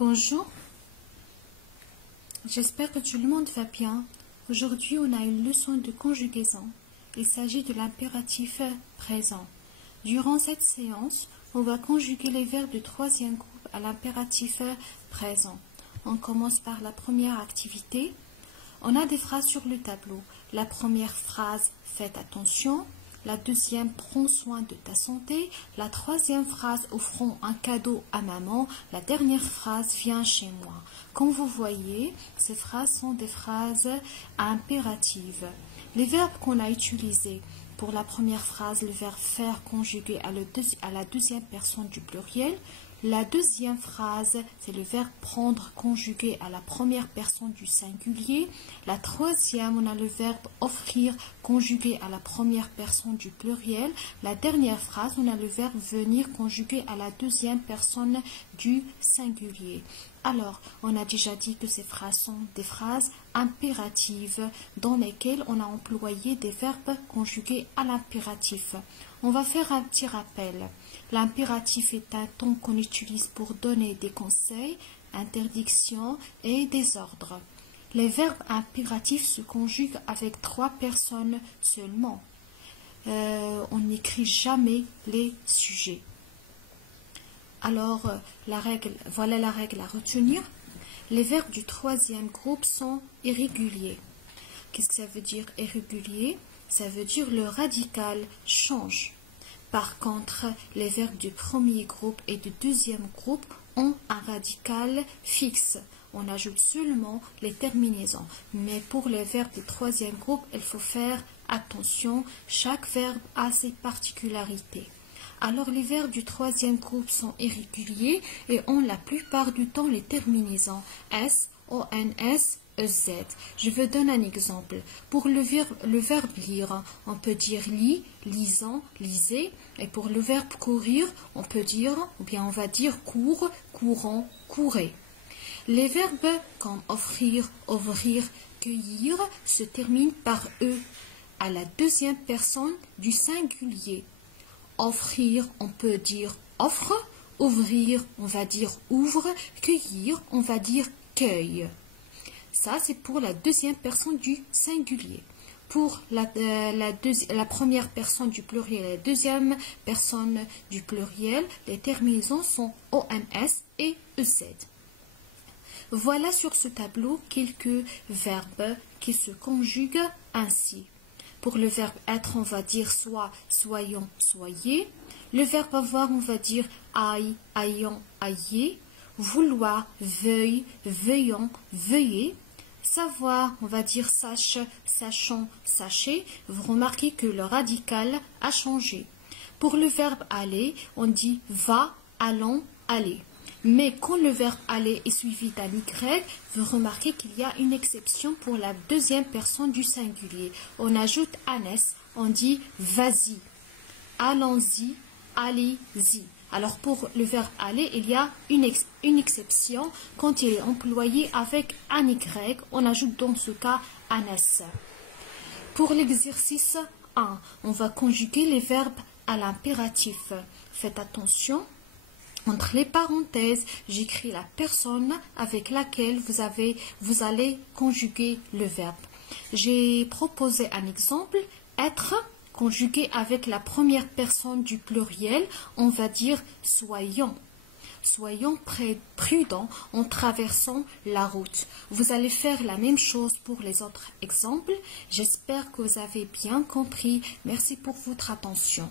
Bonjour, j'espère que tout le monde va bien. Aujourd'hui, on a une leçon de conjugaison. Il s'agit de l'impératif présent. Durant cette séance, on va conjuguer les verbes du troisième groupe à l'impératif présent. On commence par la première activité. On a des phrases sur le tableau. La première phrase, faites attention. La deuxième, prends soin de ta santé. La troisième phrase, offrons un cadeau à maman. La dernière phrase, viens chez moi. Comme vous voyez, ces phrases sont des phrases impératives. Les verbes qu'on a utilisés pour la première phrase, le verbe faire conjugué à la deuxième personne du pluriel. La deuxième phrase, c'est le verbe prendre conjugué à la première personne du singulier. La troisième, on a le verbe offrir conjugué à la première personne du pluriel. La dernière phrase, on a le verbe venir conjugué à la deuxième personne du singulier. Alors, on a déjà dit que ces phrases sont des phrases impératives dans lesquelles on a employé des verbes conjugués à l'impératif. On va faire un petit rappel. L'impératif est un ton qu'on utilise pour donner des conseils, interdictions et des ordres. Les verbes impératifs se conjuguent avec 3 personnes seulement. On n'écrit jamais les sujets. Alors, voilà la règle à retenir. Les verbes du troisième groupe sont irréguliers. Qu'est-ce que ça veut dire irrégulier? Ça veut dire le radical change. Par contre, les verbes du premier groupe et du deuxième groupe ont un radical fixe. On ajoute seulement les terminaisons. Mais pour les verbes du troisième groupe, il faut faire attention. Chaque verbe a ses particularités. Alors, les verbes du troisième groupe sont irréguliers et ont la plupart du temps les terminaisons S, ONS, EZ. Je vous donne un exemple. Pour le verbe lire, on peut dire lit, lisant, lisez. Et pour le verbe courir, on peut dire, ou bien on va dire cours, courant, courez. Les verbes comme offrir, ouvrir, cueillir se terminent par E à la deuxième personne du singulier. Offrir, on peut dire offre. Ouvrir, on va dire ouvre. Cueillir, on va dire cueille. Ça, c'est pour la deuxième personne du singulier. Pour la première personne du pluriel et la deuxième personne du pluriel, les terminaisons sont ONS et EZ. Voilà sur ce tableau quelques verbes qui se conjuguent ainsi. Pour le verbe être, on va dire soit, soyons, soyez. Le verbe avoir, on va dire aille, ayons, ayez. Vouloir, veuille, veuillons, veuillez. Savoir, on va dire sache, sachons, sachez. Vous remarquez que le radical a changé. Pour le verbe aller, on dit va, allons, allez. Mais quand le verbe aller est suivi d'un Y, vous remarquez qu'il y a une exception pour la deuxième personne du singulier. On ajoute anès, on dit vas-y, allons-y, allez-y. Alors pour le verbe aller, il y a une exception. Quand il est employé avec un Y, on ajoute dans ce cas anès. Pour l'exercice 1, on va conjuguer les verbes à l'impératif. Faites attention. Entre les parenthèses, j'écris la personne avec laquelle vous allez conjuguer le verbe. J'ai proposé un exemple, être, conjugué avec la première personne du pluriel, on va dire soyons. Soyons prudents en traversant la route. Vous allez faire la même chose pour les autres exemples. J'espère que vous avez bien compris. Merci pour votre attention.